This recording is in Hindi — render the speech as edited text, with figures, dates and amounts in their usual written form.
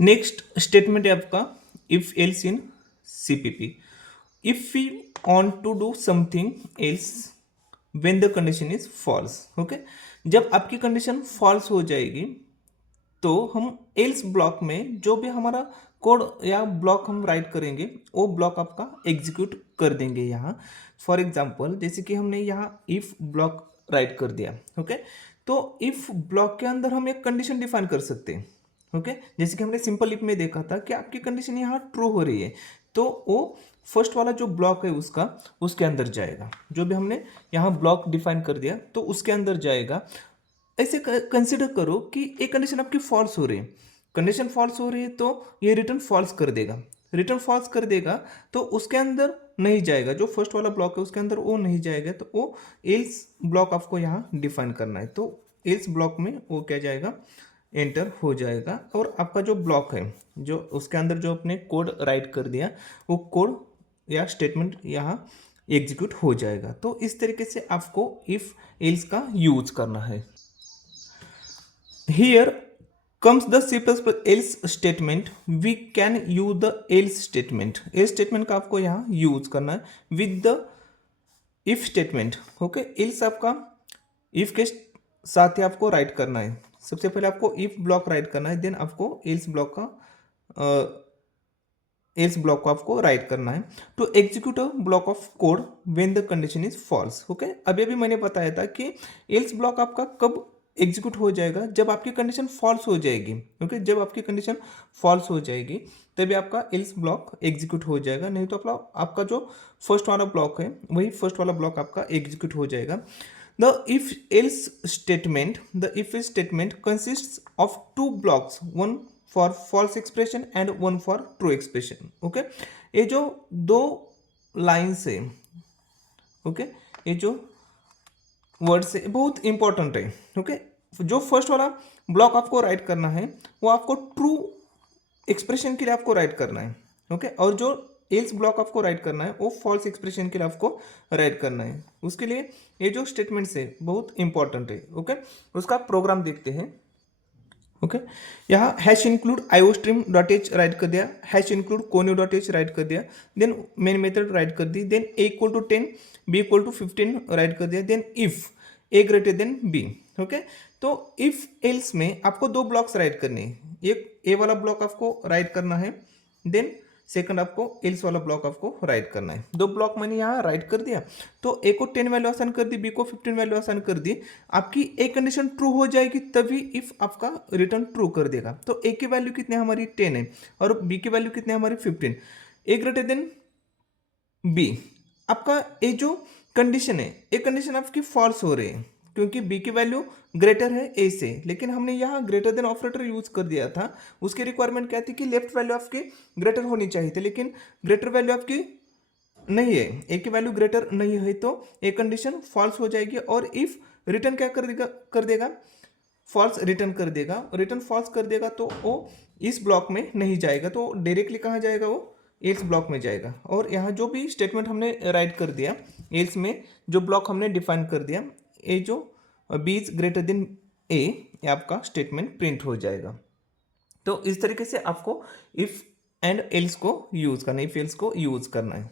नेक्स्ट स्टेटमेंट है आपका if else in CPP. If we want to do something else when the condition is false. Okay, जब आपकी कंडीशन फॉल्स हो जाएगी तो हम एल्स ब्लॉक में जो भी हमारा कोड या ब्लॉक हम राइट करेंगे वो ब्लॉक आपका एग्जीक्यूट कर देंगे यहाँ। फॉर एग्जांपल जैसे कि हमने यहाँ इफ ब्लॉक राइट कर दिया। ओके, तो इफ ब्लॉक के अंदर हम एक कंडीशन डिफाइन कर सकते हैं। ओके, जैसे कि हमने सिंपल इफ में देखा था कि आपकी कंडीशन यहाँ ट्रू हो रही है तो वो फर्स्ट वाला जो ब्लॉक है उसका उसके अंदर जाएगा। जो भी हमने यहाँ ब्लॉक डिफाइन कर दिया तो उसके अंदर जाएगा। ऐसे कंसिडर करो कि एक कंडीशन आपकी फॉल्स हो रही है, कंडीशन फॉल्स हो रही है तो ये रिटर्न फॉल्स कर देगा। रिटर्न फॉल्स कर देगा तो उसके अंदर नहीं जाएगा, जो फर्स्ट वाला ब्लॉक है उसके अंदर वो नहीं जाएगा, तो वो एल्स ब्लॉक आपको यहाँ डिफाइन करना है। तो एल्स ब्लॉक में वो क्या जाएगा, एंटर हो जाएगा और आपका जो ब्लॉक है जो उसके अंदर जो आपने कोड राइट कर दिया वो कोड या स्टेटमेंट यहाँ एग्जीक्यूट हो जाएगा। तो इस तरीके से आपको इफ एल्स का यूज करना है। Here comes the C++ else statement. We can use the else statement. else statement का आपको यहाँ यूज करना है with the if statement. Okay, else आपका if के साथ ही आपको राइट करना है। सबसे पहले आपको if ब्लॉक राइट करना है, देन आपको else ब्लॉक का else ब्लॉक को आपको राइट करना है to execute a block of code when the condition is false. Okay, अभी अभी मैंने बताया था कि else ब्लॉक आपका कब एग्जीक्यूट हो जाएगा, जब आपकी कंडीशन फॉल्स हो जाएगी। ओके, जब आपकी कंडीशन फॉल्स हो जाएगी तभी आपका एल्स ब्लॉक एग्जीक्यूट हो जाएगा, नहीं तो आपका जो फर्स्ट वाला ब्लॉक है वही फर्स्ट वाला ब्लॉक आपका एग्जीक्यूट हो जाएगा। The if else statement consists of two blocks, one for false expression and one for true expression. Okay, ये जो दो लाइन्स है, ओके, ये जो वर्ड्स है बहुत इंपॉर्टेंट है। ओके, जो फर्स्ट वाला ब्लॉक आपको राइट करना है वो आपको ट्रू एक्सप्रेशन के लिए आपको राइट करना है। ओके, और जो एल्स ब्लॉक आपको राइट करना है वो फॉल्स एक्सप्रेशन के लिए आपको राइट करना है। उसके लिए ये जो स्टेटमेंट्स है बहुत इंपॉर्टेंट है। ओके, उसका प्रोग्राम देखते हैं। ओके, यहाँ hash include iostream dot H write कर दिया, hash include conio dot H write कर दिया, देन मेन मेथड राइट कर दी, then A equal to 10 B equal to 15 write कर दिया, then if A greater than B. Okay, तो इफ एल्स में आपको दो ब्लॉक्स राइट करने हैं, एक ए वाला ब्लॉक आपको राइट करना है, देन सेकंड आपको एल्स वाला ब्लॉक आपको राइट करना है। दो ब्लॉक मैंने यहाँ राइट कर दिया तो ए को 10 वैल्यू असाइन कर दी, बी को 15 वैल्यू असाइन कर दी। आपकी ए कंडीशन ट्रू हो जाएगी तभी इफ आपका रिटर्न ट्रू कर देगा। तो ए की वैल्यू कितनी हमारी 10 है और बी की वैल्यू कितनी हमारी 15, ए ग्रेटर देन बी। आपका ए जो कंडीशन है ए कंडीशन आपकी फॉल्स हो रही है क्योंकि बी की वैल्यू ग्रेटर है ए से, लेकिन हमने यहाँ ग्रेटर देन ऑपरेटर यूज कर दिया था। उसकी रिक्वायरमेंट क्या थी कि लेफ्ट वैल्यू आपकी ग्रेटर होनी चाहिए थी, लेकिन ग्रेटर वैल्यू आपकी नहीं है, ए की वैल्यू ग्रेटर नहीं है तो ए कंडीशन फॉल्स हो जाएगी और इफ रिटर्न क्या कर देगा फॉल्स रिटर्न कर देगा। रिटर्न फॉल्स कर देगा तो वो इस ब्लॉक में नहीं जाएगा, तो डायरेक्टली कहाँ जाएगा, वो एल्स ब्लॉक में जाएगा। और यहाँ जो भी स्टेटमेंट हमने राइट कर दिया एल्स में, जो ब्लॉक हमने डिफाइन कर दिया, ए जो बी इज ग्रेटर देन ए, आपका स्टेटमेंट प्रिंट हो जाएगा। तो इस तरीके से आपको इफ एंड एल्स को यूज करना है, इफ एल्स को यूज करना है।